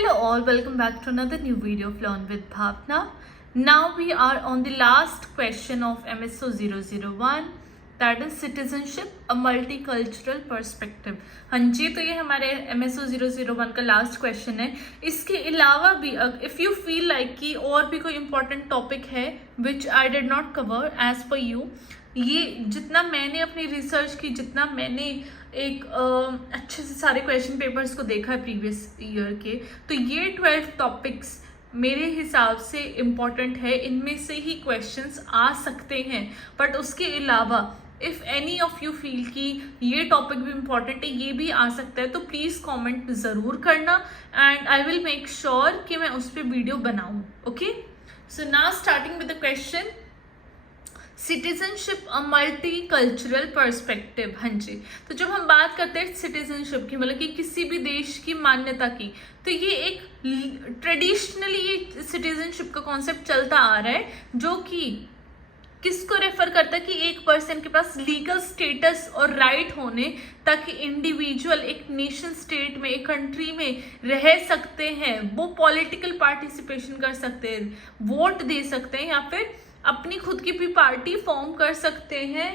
Hello all, welcome back to another new video of Learn with Bhavna. Now we are on the last question of MSO 001, that is citizenship, a multicultural perspective. हाँ जी, तो ये हमारे MSO 001 का last question है. इसके अलावा भी if you feel like कि और भी कोई इम्पोर्टेंट टॉपिक है which I did not cover as per you, ये जितना मैंने अपनी रिसर्च की, जितना मैंने एक अच्छे से सारे क्वेश्चन पेपर्स को देखा है प्रीवियस ईयर के, तो ये 12 टॉपिक्स मेरे हिसाब से इम्पॉर्टेंट है. इनमें से ही क्वेश्चंस आ सकते हैं, बट उसके अलावा if any of you feel कि ये टॉपिक भी इम्पॉर्टेंट है, ये भी आ सकता है, तो प्लीज़ कमेंट ज़रूर करना and I will make sure कि मैं उस पर वीडियो बनाऊँ. Okay, so now starting with the question citizenship a multi cultural perspective. हाँ जी, तो जब हम बात करते हैं सिटीजनशिप की, मतलब कि किसी भी देश की मान्यता की, तो ये एक ट्रेडिशनली ये सिटीजनशिप का कॉन्सेप्ट चलता आ रहा है, जो कि किसको रेफर करता है कि एक पर्सन के पास लीगल स्टेटस और राइट होने ताकि इंडिविजुअल एक नेशन स्टेट में, एक कंट्री में रह सकते हैं, वो पॉलिटिकल पार्टिसिपेशन कर सकते हैं, वोट दे सकते हैं, या फिर अपनी खुद की भी पार्टी फॉर्म कर सकते हैं,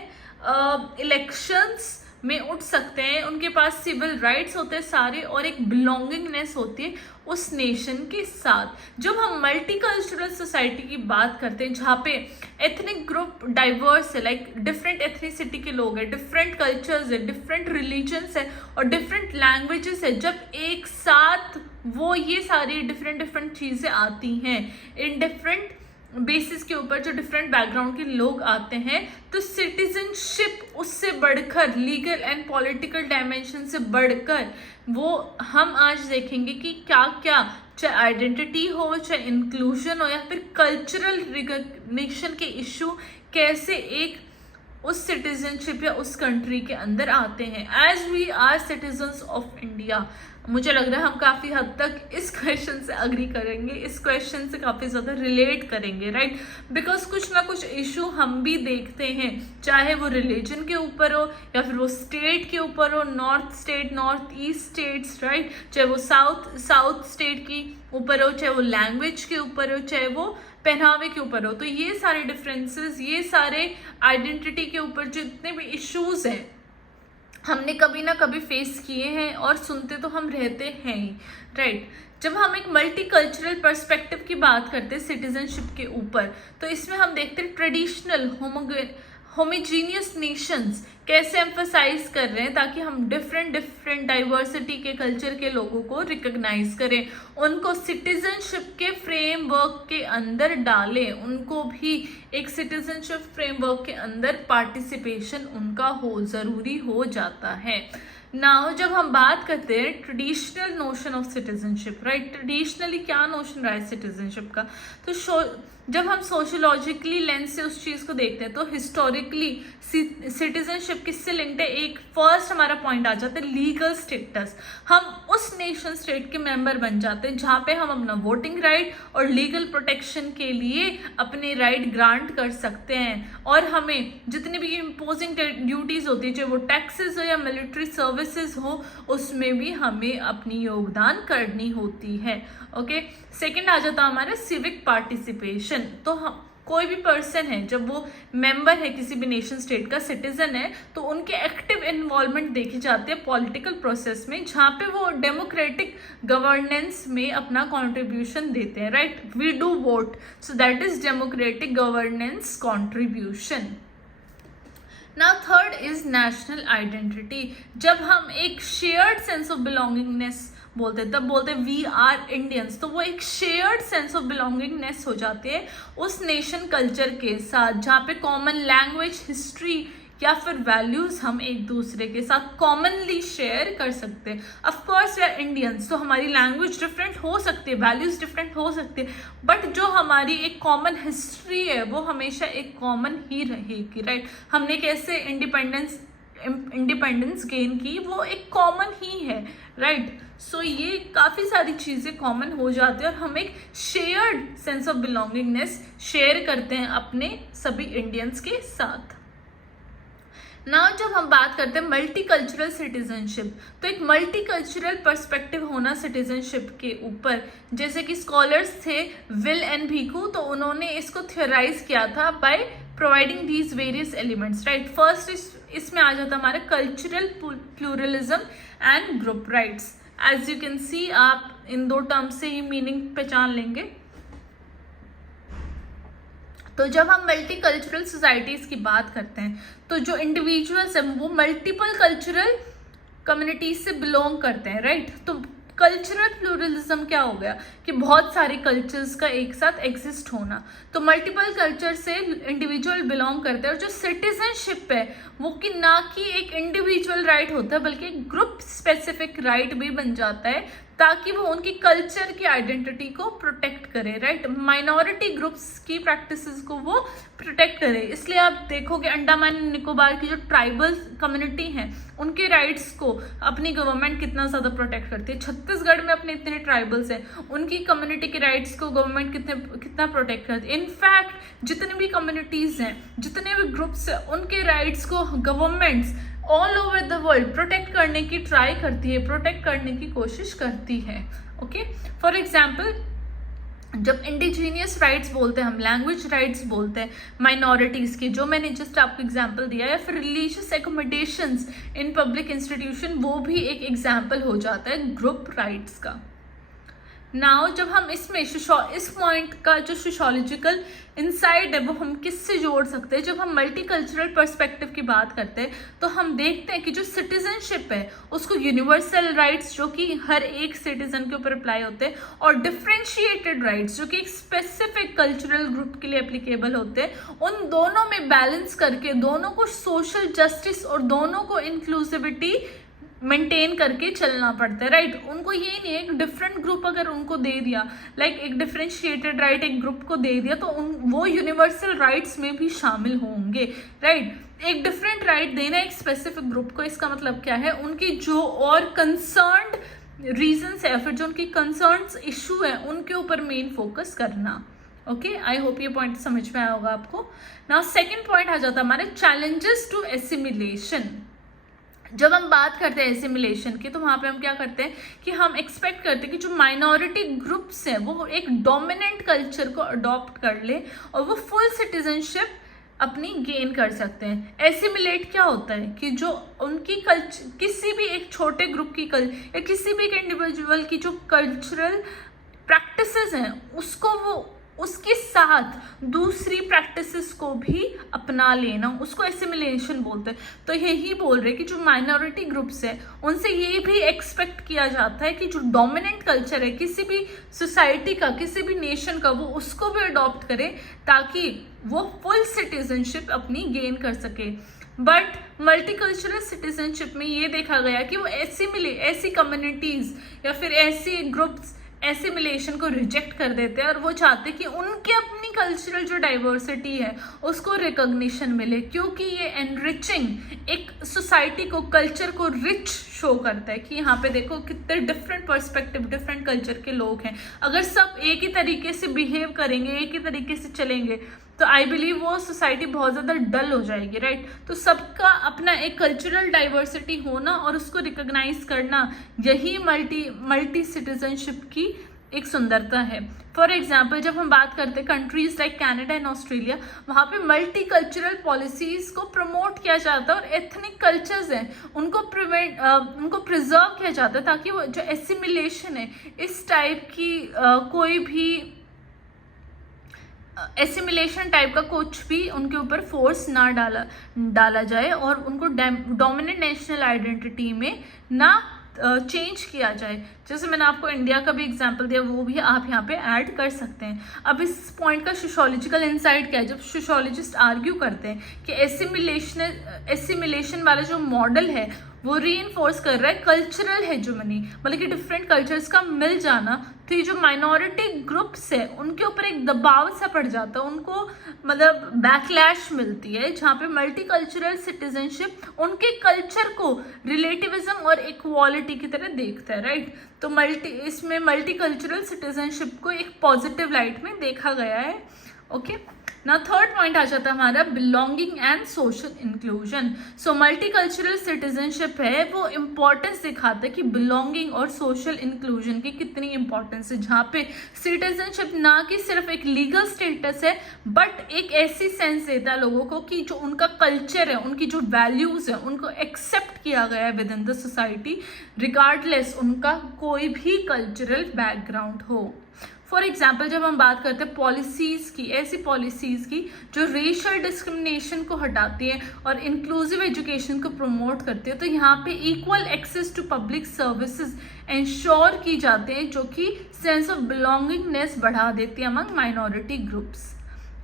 इलेक्शंस में उठ सकते हैं, उनके पास सिविल राइट्स होते हैं सारे, और एक बिलोंगिंगनेस होती है उस नेशन के साथ. जब हम मल्टीकल्चरल सोसाइटी की बात करते हैं, जहाँ पे एथनिक ग्रुप डाइवर्स है, लाइक डिफरेंट एथनिसिटी के लोग हैं, डिफरेंट कल्चर्स है, डिफरेंट रिलीजन्स है और डिफरेंट लैंग्वेजेस है, जब एक साथ वो ये सारी डिफरेंट चीज़ें आती हैं इन डिफरेंट बेसिस के ऊपर, जो डिफरेंट बैकग्राउंड के लोग आते हैं, तो सिटीजनशिप उससे बढ़कर, लीगल एंड पॉलिटिकल डायमेंशन से बढ़कर, वो हम आज देखेंगे कि क्या क्या, चाहे आइडेंटिटी हो, चाहे इंक्लूजन हो, या फिर कल्चरल रिकग्निशन के इशू कैसे एक उस सिटीजनशिप या उस कंट्री के अंदर आते हैं. As we are citizens of India, मुझे लग रहा है हम काफ़ी हद तक इस क्वेश्चन से अग्री करेंगे, इस क्वेश्चन से काफ़ी ज़्यादा रिलेट करेंगे, राइट? बिकॉज कुछ ना कुछ इशू हम भी देखते हैं, चाहे वो रिलीजन के ऊपर हो, या फिर वो स्टेट के ऊपर हो, north state, north east states, right, चाहे वो साउथ स्टेट की ऊपर हो, चाहे वो लैंग्वेज के ऊपर हो, चाहे वो पहनावे के ऊपर हो. तो ये सारे डिफरेंसेस, ये सारे आइडेंटिटी के ऊपर जितने भी इश्यूज हैं, हमने कभी ना कभी फेस किए हैं और सुनते तो हम रहते हैं ही, राइट? जब हम एक मल्टीकल्चरल पर्सपेक्टिव की बात करते हैं सिटीजनशिप के ऊपर, तो इसमें हम देखते हैं ट्रेडिशनल होमोजीनियस नेशंस कैसे एम्फसाइज कर रहे हैं, ताकि हम डिफरेंट डाइवर्सिटी के कल्चर के लोगों को रिकग्नाइज करें, उनको सिटीजनशिप के फ्रेमवर्क के अंदर डालें, उनको भी एक सिटीजनशिप फ्रेमवर्क के अंदर पार्टिसिपेशन उनका ज़रूरी हो जाता है. नाउ जब हम बात करते हैं traditional notion of citizenship, right, traditionally क्या नोशन रहा है सिटीजनशिप का, तो जब हम सोशोलॉजिकली लेंस से उस चीज़ को देखते हैं, तो हिस्टोरिकली सिटीजनशिप किससे लिंक्ड है? एक फर्स्ट हमारा पॉइंट आ जाता है लीगल स्टेटस. हम उस नेशन स्टेट के मेंबर बन जाते हैं जहाँ पे हम अपना वोटिंग राइट और लीगल प्रोटेक्शन के लिए अपने राइट ग्रांट कर सकते हैं, और हमें जितनी भी इम्पोजिंग ड्यूटीज होती है, चाहे वो टैक्सेस हो या मिलिट्री सर्विसेज हो, उसमें भी हमें अपनी योगदान करनी होती है. ओके, सेकेंड आ जाता है हमारा सिविक पार्टिसिपेशन. तो हम कोई भी पर्सन है, जब वो मेंबर है किसी भी नेशन स्टेट का, सिटीजन है, तो उनके एक्टिव इन्वॉल्वमेंट देखी जाती है पॉलिटिकल प्रोसेस में, जहाँ पे वो डेमोक्रेटिक गवर्नेंस में अपना कंट्रीब्यूशन देते हैं, right? We do vote, so that is democratic governance contribution. Now third is national identity. जब हम एक शेयर्ड सेंस ऑफ बिलोंगिंगनेस बोलते हैं, तब बोलते हैं वी आर इंडियंस, तो वो एक शेयर्ड सेंस ऑफ बिलोंगिंगनेस हो जाती है उस नेशन कल्चर के साथ, जहाँ पे कॉमन लैंग्वेज, हिस्ट्री या फिर वैल्यूज हम एक दूसरे के साथ कॉमनली शेयर कर सकते हैं. ऑफकोर्स वी आर इंडियंस, तो हमारी लैंग्वेज डिफरेंट हो सकती है, वैल्यूज डिफरेंट हो सकती है, बट जो हमारी एक कॉमन हिस्ट्री है वो हमेशा एक कॉमन ही रहेगी, राइट? हमने कैसे इंडिपेंडेंस गेन की, वो एक कॉमन ही है, राइट? सो ये काफ़ी सारी चीज़ें कॉमन हो जाती है, और हम एक shared sense of belongingness share करते हैं अपने सभी इंडियंस के साथ. नाउ जब हम बात करते हैं मल्टीकल्चरल सिटीजनशिप, तो एक मल्टीकल्चरल पर्सपेक्टिव होना सिटीजनशिप के ऊपर, जैसे कि स्कॉलर्स थे विल एंड भीकू, तो उन्होंने इसको थियोराइज किया था by providing these various elements, right. First इसमें आ जाता हमारा cultural pluralism and group rights. As you can see, आप इन दो टर्म्स से ही मीनिंग पहचान लेंगे। तो जब हम मल्टीकल्चरल सोसाइटीज़ की बात करते हैं, तो जो इंडिविजुअल्स हैं वो मल्टीपल कल्चरल कम्युनिटीज से बिलोंग करते हैं, राइट। तो कल्चरल प्लूरलिज्म क्या हो गया कि बहुत सारे कल्चर्स का एक साथ एग्जिस्ट होना। तो मल्टीपल कल्चर से इंडिविजुअल बिलोंग करते हैं, और जो सिटीजनशिप है वो कि ना कि एक इंडिविजुअल राइट होता है बल्कि एक ग्रुप स्पेसिफिक राइट भी बन जाता है, ताकि वो उनकी कल्चर की आइडेंटिटी को प्रोटेक्ट करे, राइट। माइनॉरिटी ग्रुप्स की प्रैक्टिसेस को वो प्रोटेक्ट करे। इसलिए आप देखोगे अंडमान एंड निकोबार की जो ट्राइबल कम्युनिटी हैं उनके राइट्स को अपनी गवर्नमेंट कितना ज़्यादा प्रोटेक्ट करती है। छत्तीसगढ़ में अपने इतने ट्राइबल्स हैं, उनकी कम्युनिटी के राइट्स को गवर्नमेंट कितना प्रोटेक्ट करती है। इनफैक्ट जितने भी कम्युनिटीज़ हैं, जितने भी ग्रुप्स हैं, उनके राइट्स को governments all over the world protect करने की ट्राई करती है, प्रोटेक्ट करने की कोशिश करती है। ओके, फॉर एग्जाम्पल जब इंडिजीनियस राइट्स बोलते हैं हम, लैंग्वेज राइट्स बोलते हैं माइनॉरिटीज़ की, जो मैंने जस्ट आपको एग्जांपल दिया, या फिर religious accommodations in public institution, वो भी एक एग्जांपल हो जाता है ग्रुप राइट्स का। नाउ जब हम इसमें इस पॉइंट का जो सोशियोलॉजिकल इनसाइट है वो हम किससे जोड़ सकते हैं, जब हम मल्टीकल्चरल पर्सपेक्टिव की बात करते हैं तो हम देखते हैं कि जो सिटीजनशिप है उसको यूनिवर्सल राइट्स जो कि हर एक सिटीजन के ऊपर अप्लाई होते हैं, और डिफरेंशिएटेड राइट्स जो कि एक स्पेसिफिक कल्चरल ग्रुप के लिए एप्लीकेबल होते हैं, उन दोनों में बैलेंस करके दोनों को सोशल जस्टिस और दोनों को इंक्लूसिविटी मेंटेन करके चलना पड़ता है, राइट। उनको ये नहीं है, एक डिफरेंट ग्रुप अगर उनको दे दिया, लाइक एक डिफरेंशिएटेड राइट एक ग्रुप को दे दिया, तो वो यूनिवर्सल राइट्स में भी शामिल होंगे, राइट। एक डिफरेंट राइट देना एक स्पेसिफिक ग्रुप को, इसका मतलब क्या है, उनकी जो और कंसर्न्ड रीजंस है, फिर जो उनकी कंसर्न्स इशू है उनके ऊपर मेन फोकस करना। ओके, आई होप ये पॉइंट समझ में आया होगा आपको। नाउ सेकेंड पॉइंट आ जाता है हमारे चैलेंजेस टू एसिमिलेशन। जब हम बात करते हैं एसिमिलेशन की, तो वहाँ पे हम क्या करते हैं कि हम एक्सपेक्ट करते हैं कि जो माइनॉरिटी ग्रुप्स हैं वो एक डोमिनेंट कल्चर को अडॉप्ट कर ले और वो फुल सिटीजनशिप अपनी गेन कर सकते हैं। एसिमिलेट क्या होता है कि जो उनकी कल्चर, किसी भी एक छोटे ग्रुप की या किसी भी एक इंडिविजुअल की जो कल्चरल प्रैक्टिसेस हैं उसको वो उसके साथ दूसरी प्रैक्टिसेस को भी अपना लेना, उसको एसिमिलेशन बोलते हैं। तो यही बोल रहे कि जो माइनॉरिटी ग्रुप्स है उनसे ये भी एक्सपेक्ट किया जाता है कि जो डोमिनेंट कल्चर है किसी भी सोसाइटी का, किसी भी नेशन का, वो उसको भी अडॉप्ट करे ताकि वो फुल सिटीजनशिप अपनी गेन कर सके। बट मल्टीकल्चरल सिटीजनशिप में ये देखा गया कि वो ऐसी कम्युनिटीज़ या फिर ऐसी ग्रुप्स एसिमिलेशन को रिजेक्ट कर देते हैं और वो चाहते हैं कि उनके अपनी कल्चरल जो डाइवर्सिटी है उसको रिकॉग्निशन मिले, क्योंकि ये एनरिचिंग एक सोसाइटी को, कल्चर को रिच शो करता है कि यहाँ पे देखो कितने डिफरेंट पर्सपेक्टिव, डिफरेंट कल्चर के लोग हैं। अगर सब एक ही तरीके से बिहेव करेंगे, एक ही तरीके से चलेंगे, तो आई बिलीव वो सोसाइटी बहुत ज़्यादा डल हो जाएगी, राइट। तो सबका अपना एक कल्चरल डाइवर्सिटी होना और उसको रिकॉग्नाइज करना, यही मल्टी सिटीजनशिप की एक सुंदरता है। फॉर एग्जाम्पल जब हम बात करते हैं countries like Canada and Australia, वहाँ पे मल्टी कल्चरल पॉलिसीज़ को प्रमोट किया जाता है और एथनिक कल्चर्स हैं उनको प्रिजर्व किया जाता है, ताकि वो जो एसिमिलेशन है इस टाइप की कोई भी एसिमिलेशन टाइप का कुछ भी उनके ऊपर फोर्स ना डाला जाए और उनको डोमिनेंट नेशनल आइडेंटिटी में ना चेंज किया जाए। जैसे मैंने आपको इंडिया का भी एग्जांपल दिया, वो भी आप यहाँ पे ऐड कर सकते हैं। अब इस पॉइंट का सोशियोलॉजिकल इंसाइट क्या है, जब सोशियोलॉजिस्ट आर्ग्यू करते हैं कि एसिमिलेशन वाला जो मॉडल है वो रीइंफोर्स कर रहा है कल्चरल हेजेमनी, मतलब कि डिफरेंट कल्चर्स का मिल जाना, तो ये जो माइनॉरिटी ग्रुप्स है उनके ऊपर एक दबाव सा पड़ जाता है, उनको मतलब बैकलैश मिलती है, जहाँ पे मल्टीकल्चरल सिटीजनशिप उनके कल्चर को रिलेटिविज्म और इक्वालिटी की तरह देखता है, राइट। तो इसमें मल्टीकल्चरल सिटीजनशिप को एक पॉजिटिव लाइट में देखा गया है। ओके, ना थर्ड पॉइंट आ जाता है हमारा belonging and social inclusion. So multicultural citizenship है वो इम्पोर्टेंस दिखाता है कि बिलोंगिंग और सोशल इंक्लूजन की कितनी इंपॉर्टेंस है, जहाँ पे सिटीजनशिप ना कि सिर्फ एक लीगल स्टेटस है बट एक ऐसी सेंस देता है लोगों को कि जो उनका कल्चर है, उनकी जो वैल्यूज है, उनको एक्सेप्ट किया गया है with in the society regardless उनका कोई भी कल्चरल बैकग्राउंड हो। फॉर एग्जाम्पल जब हम बात करते हैं पॉलिसीज़ की, ऐसी पॉलिसीज़ की जो रेशियल डिस्क्रिमिनेशन को हटाती है और इंक्लूसिव एजुकेशन को प्रमोट करती है, तो यहाँ पे equal access to public services ensure की जाते हैं जो कि सेंस ऑफ बिलोंगिंगनेस बढ़ा देती है अमंग माइनॉरिटी ग्रुप्स।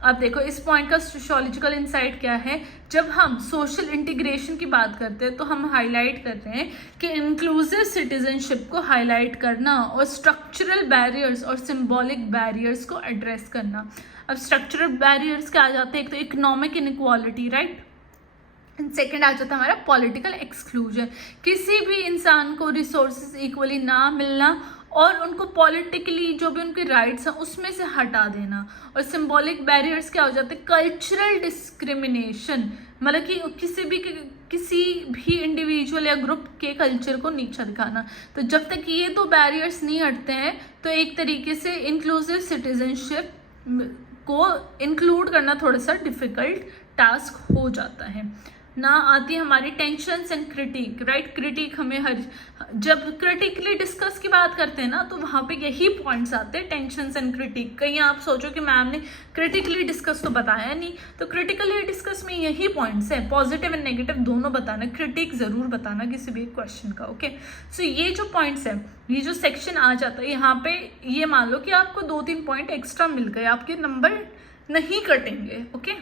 अब देखो इस पॉइंट का सोशियोलॉजिकल इंसाइट क्या है। जब हम सोशल इंटीग्रेशन की बात करते हैं तो हम हाईलाइट कर रहे हैं कि इंक्लूसिव सिटीजनशिप को हाईलाइट करना और स्ट्रक्चरल बैरियर्स और सिंबॉलिक बैरियर्स को एड्रेस करना। अब स्ट्रक्चरल बैरियर्स क्या आ जाते हैं, एक तो economic inequality, right, and second आ जाता है हमारा पॉलिटिकल एक्सक्लूजन, किसी भी इंसान को रिसोर्सेज इक्वली ना मिलना और उनको पॉलिटिकली जो भी उनके राइट्स हैं उसमें से हटा देना। और सिंबॉलिक बैरियर्स क्या हो जाते हैं, कल्चरल डिस्क्रिमिनेशन, मतलब कि किसी भी इंडिविजुअल या ग्रुप के कल्चर को नीचा दिखाना। तो जब तक ये दो बैरियर्स नहीं हटते हैं तो एक तरीके से इंक्लूसिव सिटीजनशिप को इंक्लूड करना थोड़ा सा डिफिकल्ट टास्क हो जाता है। ना आती है हमारी tensions and critic, right, critic हमें जब क्रिटिकली डिस्कस की बात करते हैं ना तो वहाँ पे यही पॉइंट्स आते हैं, टेंशन्स एंड क्रिटिक। कहीं आप सोचो कि मैम ने क्रिटिकली डिस्कस तो बताया नहीं, तो क्रिटिकली डिस्कस में यही पॉइंट्स है, पॉजिटिव एंड नेगेटिव दोनों बताना, क्रिटिक जरूर बताना किसी भी क्वेश्चन का। ओके, सो ये जो पॉइंट्स है, ये जो सेक्शन आ जाता है यहाँ पे, ये मान लो कि आपको 2-3 पॉइंट एक्स्ट्रा मिल गए, आपके नंबर नहीं कटेंगे। ओके,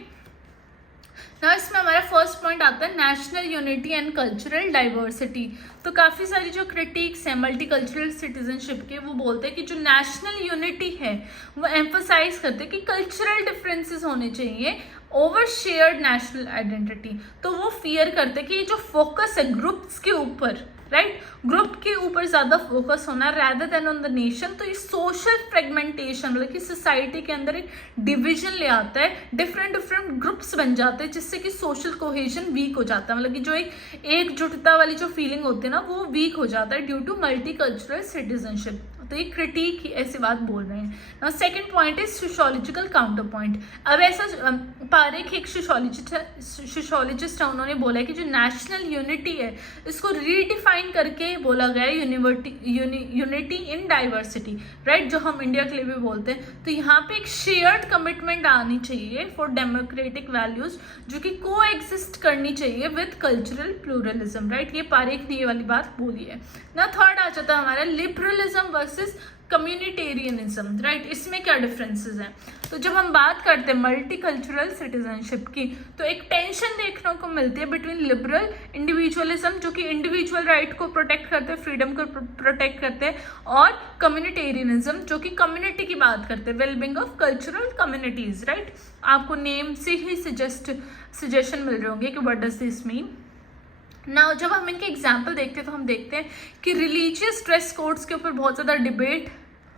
ना इसमें हमारा फर्स्ट पॉइंट आता है national unity and cultural diversity. तो काफ़ी सारी जो क्रिटिक्स हैं मल्टीकल्चरल सिटीजनशिप के, वो बोलते हैं कि जो नेशनल यूनिटी है वो एम्फोसाइज करते हैं कि कल्चरल डिफरेंसेस होने चाहिए ओवर शेयर्ड नेशनल आइडेंटिटी। तो वो फियर करते हैं कि ये जो फोकस है ग्रुप्स के ऊपर, राइट, ग्रुप के ऊपर ज़्यादा फोकस होना rather than on the nation, तो ये सोशल फ्रेगमेंटेशन, मतलब कि सोसाइटी के अंदर एक डिवीजन ले आता है, डिफरेंट ग्रुप्स बन जाते हैं जिससे कि सोशल कोहेजन वीक हो जाता है, मतलब कि जो एक एकजुटता वाली जो फीलिंग होती है ना वो वीक हो जाता है ड्यू टू मल्टीकल्चरल सिटीजनशिप। तो ये क्रिटिक ही ऐसी बात बोल रहे हैं। Now second point is sociological counter point. अब ऐसा पारेख एक सोशियोलॉजिस्ट है, उन्होंने बोला है कि जो नेशनल यूनिटी है इसको रीडिफाइन करके बोला गया है यूनिटी इन डाइवर्सिटी, राइट, जो हम इंडिया के लिए भी बोलते हैं। तो यहाँ पे एक शेयर्ड कमिटमेंट आनी चाहिए फॉर डेमोक्रेटिक वैल्यूज जो कि को एग्जिस्ट करनी चाहिए विद कल्चरल प्लूरलिज्म, राइट, ये पारेख ने ये वाली बात बोली है ना। थर्ड आ जाता है हमारा लिबरलिज्म वर्सेस कम्युनिटेरियनिज्म, राइट, इसमें क्या डिफरेंसेस हैं। तो जब हम बात करते हैं मल्टीकल्चरल सिटीजनशिप की तो एक टेंशन देखने को मिलती है बिटवीन लिबरल इंडिविजुअलिज्म जो कि इंडिविजुअल राइट को प्रोटेक्ट करते हैं, फ्रीडम को प्रोटेक्ट करते हैं, और कम्युनिटेरियनिज्म जो कि कम्युनिटी की बात करते हैं, wellbeing of cultural communities, right. आपको नेम से ही सजेशन मिल रहे होंगे कि व्हाट डज दिस मीन। ना जब हम इनके एग्जाम्पल देखते हैं तो हम देखते हैं कि रिलीजियस ड्रेस कोड्स के ऊपर बहुत ज़्यादा डिबेट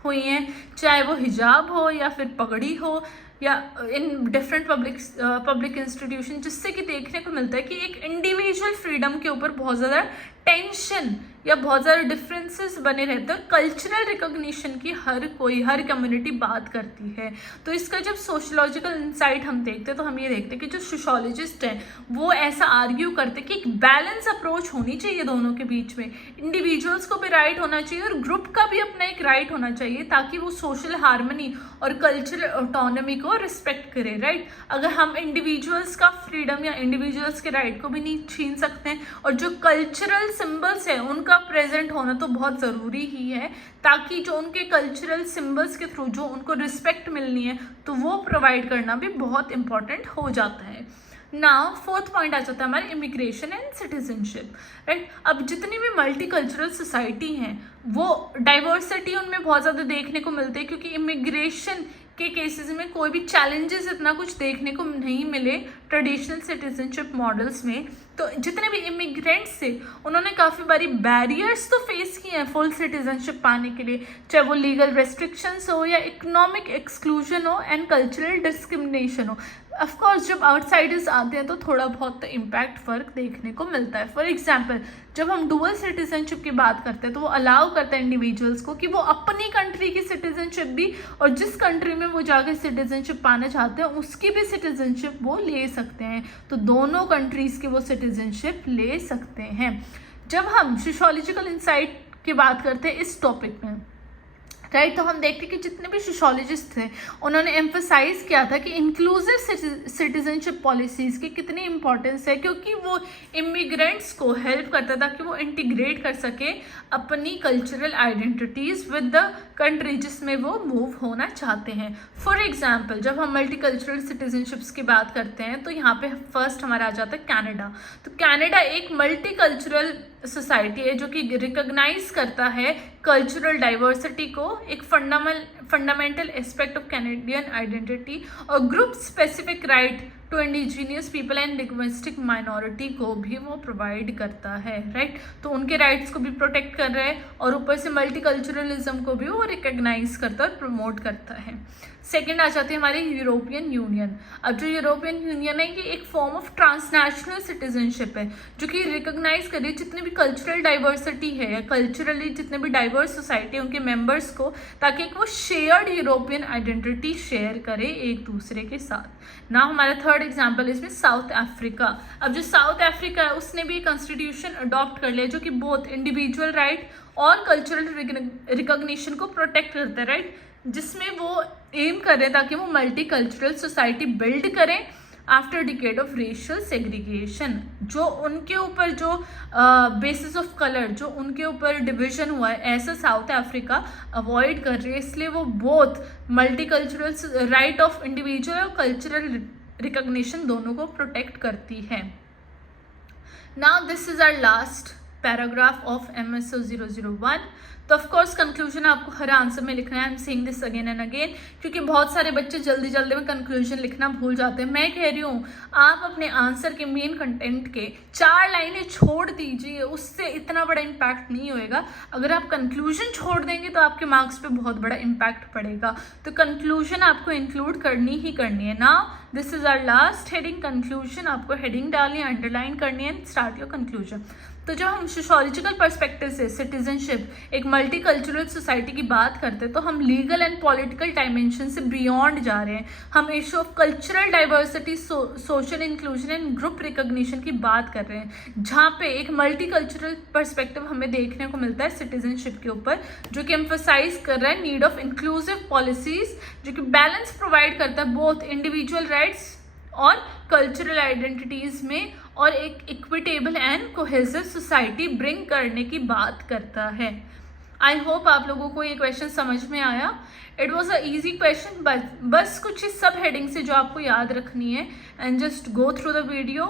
हुई हैं, चाहे वो हिजाब हो या फिर पगड़ी हो या इन डिफरेंट पब्लिक इंस्टीट्यूशन, जिससे कि देखने को मिलता है कि एक इंडिविजुअल फ्रीडम के ऊपर बहुत ज़्यादा टेंशन या बहुत ज़्यादा डिफरेंसेस बने रहते हैं। कल्चरल रिकॉग्निशन की हर कम्युनिटी बात करती है। तो इसका जब सोशोलॉजिकल इंसाइट हम देखते हैं तो हम ये देखते हैं कि जो सोशोलॉजिस्ट हैं वो ऐसा आर्ग्यू करते हैं कि एक बैलेंस अप्रोच होनी चाहिए दोनों के बीच में, इंडिविजुअल्स को भी राइट होना चाहिए और ग्रुप का भी अपना एक राइट होना चाहिए ताकि वो सोशल हार्मनी और कल्चरल ऑटोनॉमी को रिस्पेक्ट करे, राइट। अगर हम इंडिविजुअल्स का फ्रीडम या इंडिविजुअल्स के राइट को भी नहीं छीन सकते हैं और जो कल्चरल सिंबल्स है उनका प्रेजेंट होना तो बहुत ज़रूरी ही है ताकि जो उनके कल्चरल सिंबल्स के थ्रू जो उनको रिस्पेक्ट मिलनी है तो वो प्रोवाइड करना भी बहुत इंपॉर्टेंट हो जाता है। नाउ फोर्थ पॉइंट आ जाता है हमारे इमिग्रेशन एंड सिटीजनशिप, राइट। अब जितनी भी मल्टीकल्चरल सोसाइटी हैं वो डाइवर्सिटी उनमें बहुत ज़्यादा देखने को मिलती है क्योंकि इमिग्रेशन के केसेस में कोई भी चैलेंजेस इतना कुछ देखने को नहीं मिले ट्रेडिशनल सिटीजनशिप मॉडल्स में। तो जितने भी इमिग्रेंट्स थे उन्होंने काफ़ी बारी बैरियर्स तो फेस किए हैं फुल सिटीजनशिप पाने के लिए, चाहे वो लीगल रेस्ट्रिक्शंस हो या इकोनॉमिक एक्सक्लूजन हो एंड कल्चरल डिस्क्रिमिनेशन हो। ऑफ कोर्स जब आउटसाइडर्स आते हैं तो थोड़ा बहुत इम्पैक्ट फ़र्क देखने को मिलता है। फॉर एग्जांपल जब हम डुअल सिटीजनशिप की बात करते हैं तो वो अलाउ करता है इंडिविजुअल्स को कि वो अपनी कंट्री की सिटीजनशिप भी और जिस कंट्री में वो जाकर सिटीजनशिप पाना चाहते हैं उसकी भी सिटीजनशिप वो ले सकते हैं। तो दोनों कंट्रीज़ की वो सिटीजनशिप ले सकते हैं। जब हम सोशियोलॉजिकल इंसाइट की बात करते हैं इस टॉपिक में, राइट, तो हम देखते हैं कि जितने भी सोशियोलॉजिस्ट थे उन्होंने एम्फसाइज किया था कि इंक्लूसिव सिटीजनशिप पॉलिसीज़ की कितनी इंपॉर्टेंस है, क्योंकि वो इमिग्रेंट्स को हेल्प करता था कि वो इंटीग्रेट कर सके अपनी cultural identities with the country जिसमें वो मूव होना चाहते हैं। फॉर एग्जाम्पल जब हम मल्टीकल्चरल सिटीजनशिप्स की बात करते हैं तो यहाँ पे फर्स्ट हमारा आ जाता है कनाडा। तो कनाडा एक मल्टीकल्चरल सोसाइटी है जो कि रिकॉग्नाइज करता है कल्चरल डाइवर्सिटी को, एक fundamental aspect of Canadian identity, और group specific right to indigenous people and linguistic minority को भी वो प्रोवाइड करता है, राइट। तो उनके राइट्स को भी प्रोटेक्ट कर रहा है और ऊपर से मल्टीकल्चरलिज्म को भी वो रिकॉग्नाइज करता है और प्रमोट करता है। सेकेंड आ जाते हैं हमारे यूरोपियन यूनियन। अब जो यूरोपियन यूनियन है ये एक फॉर्म ऑफ ट्रांसनेशनल सिटीजनशिप है जो कि रिकॉग्नाइज कर रही है जितनी भी कल्चरल डाइवर्सिटी है या कल्चरली जितने भी डाइवर्स सोसाइटी है उनके मेंबर्स को, ताकि वो शेयर्ड यूरोपियन आइडेंटिटी शेयर करे एक दूसरे के साथ। ना हमारा थर्ड एग्जाम्पल इसमें साउथ अफ्रीका। अब जो साउथ अफ्रीका है उसने भी कॉन्स्टिट्यूशन अडॉप्ट कर लिया जो कि बोथ इंडिविजुअल राइट और कल्चरल रिकॉग्निशन को प्रोटेक्ट करता है, राइट, जिसमें वो एम कर रहे हैं ताकि वो मल्टी कल्चरल सोसाइटी बिल्ड करें after decade of racial segregation. जो उनके ऊपर जो बेसिस ऑफ कलर जो उनके ऊपर डिवीजन हुआ है ऐसा साउथ अफ्रीका अवॉइड कर रही है, इसलिए वो both multicultural right of individual और कल्चरल रिकॉग्निशन दोनों को प्रोटेक्ट करती है। Now this is our last paragraph of MSO 001। तो ऑफ कोर्स कंक्लूजन आपको हर आंसर में लिखना है। I am saying this again and again क्योंकि बहुत सारे बच्चे जल्दी जल्दी में कंक्लूजन लिखना भूल जाते हैं। मैं कह रही हूँ आप अपने आंसर के मेन कंटेंट के 4 लाइनें छोड़ दीजिए, उससे इतना बड़ा इम्पैक्ट नहीं होएगा। अगर आप कंक्लूजन छोड़ देंगे तो आपके मार्क्स पे बहुत बड़ा इम्पैक्ट पड़ेगा। तो कंक्लूजन आपको इंक्लूड करनी ही करनी है। Now this is our last heading conclusion. आपको हेडिंग डालनी है, अंडरलाइन करनी है, स्टार्ट योर कंक्लूजन। तो जब हम सोशियोलॉजिकल पर्सपेक्टिव से सिटीजनशिप एक मल्टीकल्चरल सोसाइटी की बात करते हैं तो हम लीगल एंड पॉलिटिकल डायमेंशन से बियॉन्ड जा रहे हैं। हम issue of cultural diversity, social inclusion and group recognition की बात कर रहे हैं, जहाँ पे एक मल्टीकल्चरल पर्सपेक्टिव हमें देखने को मिलता है सिटीजनशिप के ऊपर, जो कि एम्फसाइज कर रहा है नीड ऑफ इंक्लूसिव पॉलिसीज जो कि बैलेंस प्रोवाइड करता है बोथ इंडिविजुअल राइट्स और कल्चरल आइडेंटिटीज में, और एक equitable and cohesive society bring करने की बात करता है। आई होप आप लोगों को ये क्वेश्चन समझ में आया। It was a easy question, बस कुछ इस सब हेडिंग से जो आपको याद रखनी है and just go through the video.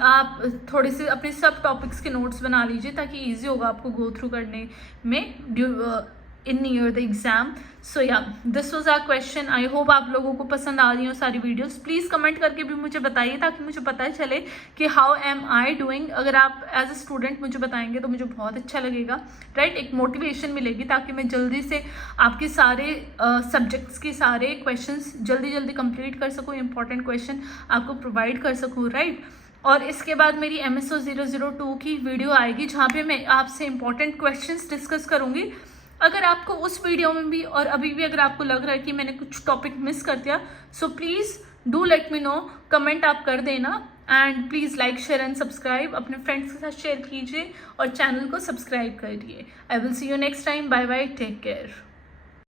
आप थोड़े से अपने सब टॉपिक्स के नोट्स बना लीजिए ताकि ईजी होगा आपको गो थ्रू करने में in near the exam. So yeah this was our question. I hope आप लोगों को पसंद आ रही हो सारी वीडियोस। प्लीज़ कमेंट करके भी मुझे बताइए ताकि मुझे पता चले कि हाउ एम आई डूइंग। अगर आप एज अ स्टूडेंट मुझे बताएंगे तो मुझे बहुत अच्छा लगेगा, राइट। एक मोटिवेशन मिलेगी ताकि मैं जल्दी से आपके सारे सब्जेक्ट्स के सारे क्वेश्चंस जल्दी कंप्लीट कर सकूँ, इंपॉर्टेंट क्वेश्चन आपको प्रोवाइड कर सकूँ, राइट। और इसके बाद मेरी MSO 002 की वीडियो आएगी जहाँ पे मैं आपसे इंपॉर्टेंट क्वेश्चंस डिस्कस करूँगी। अगर आपको उस वीडियो में भी और अभी भी अगर आपको लग रहा है कि मैंने कुछ टॉपिक मिस कर दिया, so please do let me know, comment आप कर देना। And please like share and subscribe, अपने फ्रेंड्स के साथ शेयर कीजिए और चैनल को सब्सक्राइब करिए। I will see you next time. Bye bye, take care.